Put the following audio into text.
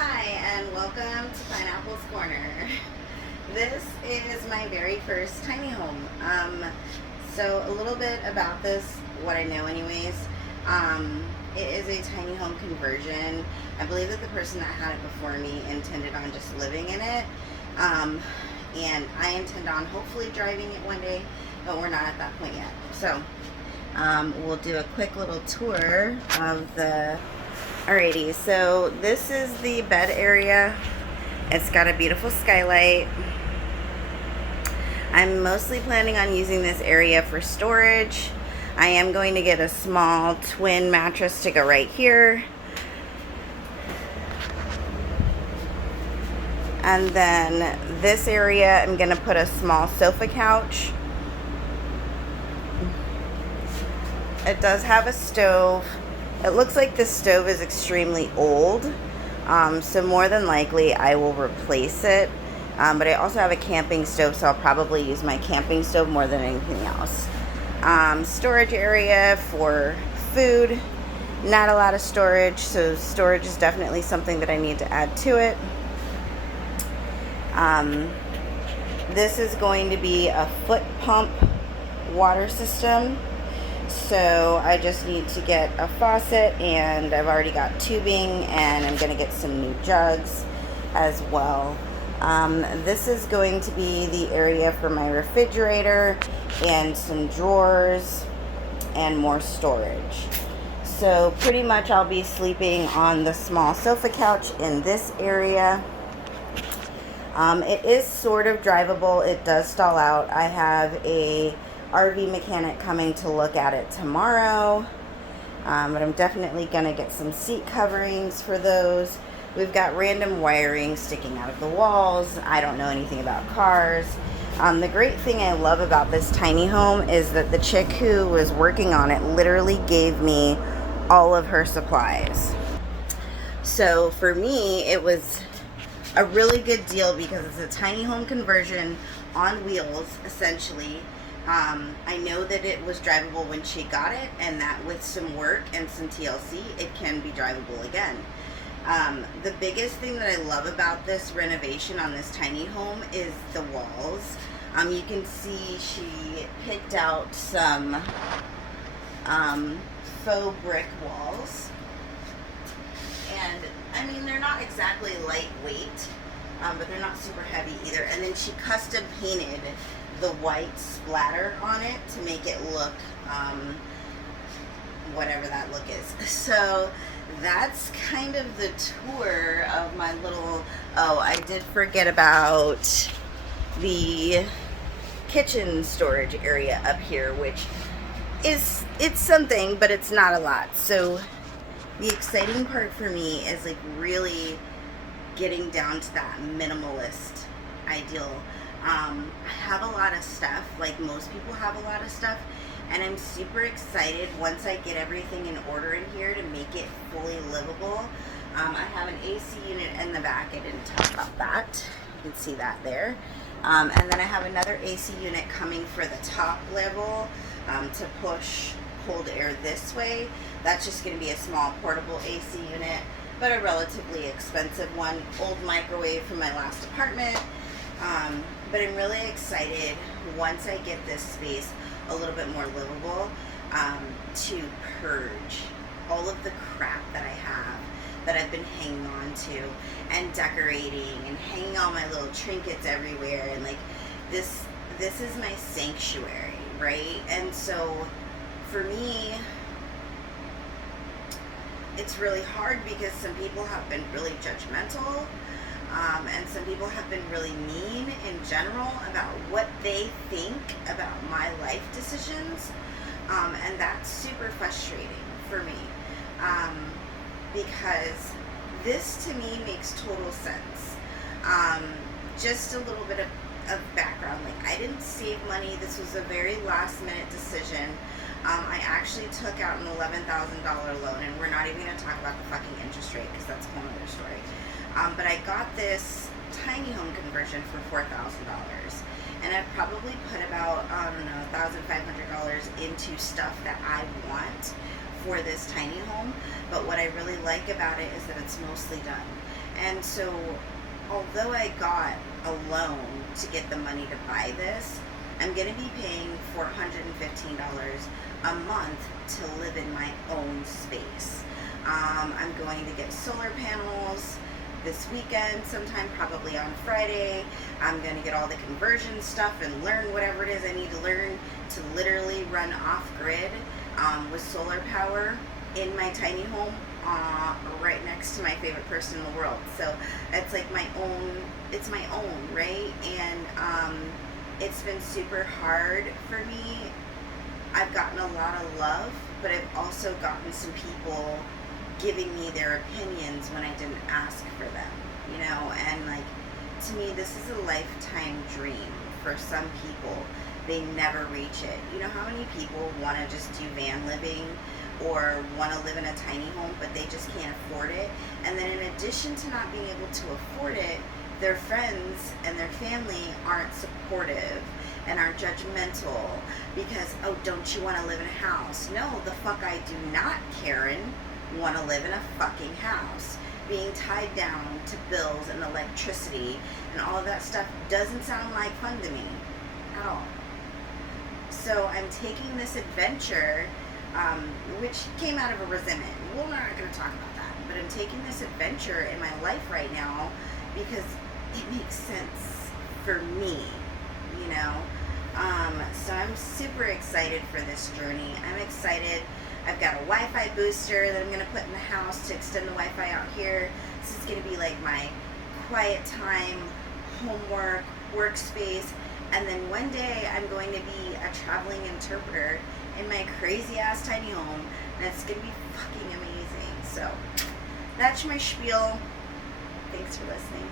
Hi, and welcome to Pineapple's Corner. This is my very first tiny home. So a little bit about this, what I know anyways. It is a tiny home conversion. I believe that the person that had it before me intended on just living in it. And I intend on hopefully driving it one day, but we're not at that point yet. So we'll do a quick little tour of the... Alrighty, so this is the bed area. It's got a beautiful skylight. I'm mostly planning on using this area for storage. I am going to get a small twin mattress to go right here. And then this area, I'm going to put a small sofa couch. It does have a stove. It looks like this stove is extremely old, so more than likely I will replace it. But I also have a camping stove, so I'll probably use my camping stove more than anything else. Storage area for food. Not a lot of storage, so storage is definitely something that I need to add to it. This is going to be a foot pump water system. So I just need to get a faucet, and I've already got tubing, and I'm going to get some new jugs as well. This is going to be the area for my refrigerator and some drawers and more storage. So pretty much I'll be sleeping on the small sofa couch in this area. It is sort of drivable. It does stall out. I have a RV mechanic coming to look at it tomorrow, but I'm definitely going to get some seat coverings for those. We've got random wiring sticking out of the walls. I don't know anything about cars. The great thing I love about this tiny home is that the chick who was working on it literally gave me all of her supplies. So for me, it was a really good deal because it's a tiny home conversion on wheels, essentially. I know that it was drivable when she got it, and that with some work and some TLC, it can be drivable again. The biggest thing that I love about this renovation on this tiny home is the walls. You can see she picked out some faux brick walls. And, I mean, they're not exactly lightweight, but they're not super heavy either. And then she custom painted the white splatter on it to make it look whatever that look is. So that's kind of the tour of my little... Oh, I did forget about the kitchen storage area up here, which is, it's something, but it's not a lot. So the exciting part for me is like really getting down to that minimalist ideal. I have a lot of stuff, like most people have a lot of stuff, and I'm super excited once I get everything in order in here to make it fully livable. I have an AC unit in the back. I didn't talk about that. You can see that there. And then I have another AC unit coming for the top level to push cold air this way. That's just going to be a small portable AC unit, but a relatively expensive one. Old microwave from my last apartment. But I'm really excited once I get this space a little bit more livable to purge all of the crap that I have that I've been hanging on to and decorating and hanging all my little trinkets everywhere, and like this is my sanctuary, right? And so for me, it's really hard because some people have been really judgmental. And some people have been really mean in general about what they think about my life decisions, and that's super frustrating for me, because this to me makes total sense. Just a little bit of background, like I didn't save money. This was a very last minute decision. I actually took out an $11,000 loan, and we're not even going to talk about the fucking interest rate because that's a whole other story. But I got this tiny home conversion for $4,000, and I've probably put about, I don't know, $1,500 into stuff that I want for this tiny home, but what I really like about it is that it's mostly done. And so, although I got a loan to get the money to buy this, I'm going to be paying $415 a month to live in my own space. I'm going to get solar panels this weekend sometime, probably on Friday. I'm going to get all the conversion stuff and learn whatever it is I need to learn to literally run off-grid with solar power in my tiny home right next to my favorite person in the world. So it's like my own, it's my own, right? And it's been super hard for me. I've gotten a lot of love, but I've also gotten some people giving me their opinions when I didn't ask for them, you know. And like, to me, this is a lifetime dream for some people. They never reach it. You know how many people want to just do van living or want to live in a tiny home, but they just can't afford it? And then in addition to not being able to afford it, their friends and their family aren't supportive and are judgmental because, oh, don't you want to live in a house? No, the fuck I do not, Karen, want to live in a fucking house. Being tied down to bills and electricity and all of that stuff doesn't sound like fun to me at all. So I'm taking this adventure, which came out of a resentment. We're not going to talk about that, but I'm taking this adventure in my life right now because it makes sense for me, you know. So I'm super excited for this journey. I'm excited. I've got a Wi-Fi booster that I'm going to put in the house to extend the Wi-Fi out here. This is going to be like my quiet time, homework, workspace. And then one day I'm going to be a traveling interpreter in my crazy ass tiny home. And it's going to be fucking amazing. So that's my spiel. Thanks for listening.